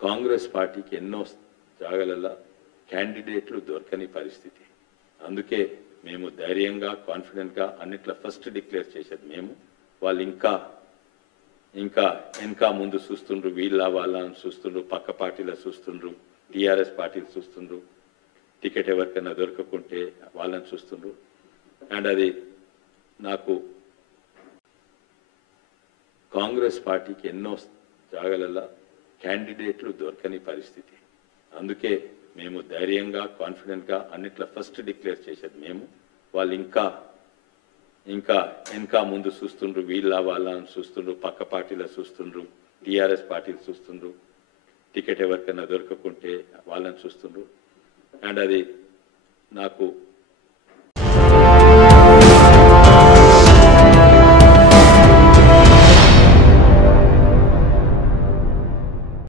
కాంగ్రెస్ పార్టీకి ఎన్నో జాగాలలో క్యాండిడేట్లు దొరకని పరిస్థితి. అందుకే మేము ధైర్యంగా కాన్ఫిడెంట్గా అన్నిట్లో ఫస్ట్ డిక్లేర్ చేసేది మేము. వాళ్ళు ఇంకా ముందు చూస్తుండ్రు, వాళ్ళని చూస్తుండ్రు, పక్క పార్టీలో చూస్తుండ్రు, టీఆర్ఎస్ పార్టీలు చూస్తుండ్రు, టికెట్ ఎవరికైనా దొరకకుంటే వాళ్ళని చూస్తుండ్రు. అండ్ అది నాకు కాంగ్రెస్ పార్టీకి ఎన్నో జాగాలలో క్యాండిడేట్లు దొరకని పరిస్థితి. అందుకే మేము ధైర్యంగా కాన్ఫిడెంట్గా అన్నిట్లో ఫస్ట్ డిక్లేర్ చేసేది మేము. వాళ్ళు ఇంకా ముందు చూస్తుండ్రు, వాళ్ళని చూస్తుండ్రు, పక్క పార్టీలో చూస్తుండ్రు, టీఆర్ఎస్ పార్టీలు చూస్తుండ్రు, టికెట్ ఎవరికైనా దొరకకుంటే వాళ్ళని చూస్తుండ్రు. అండ్ అది నాకు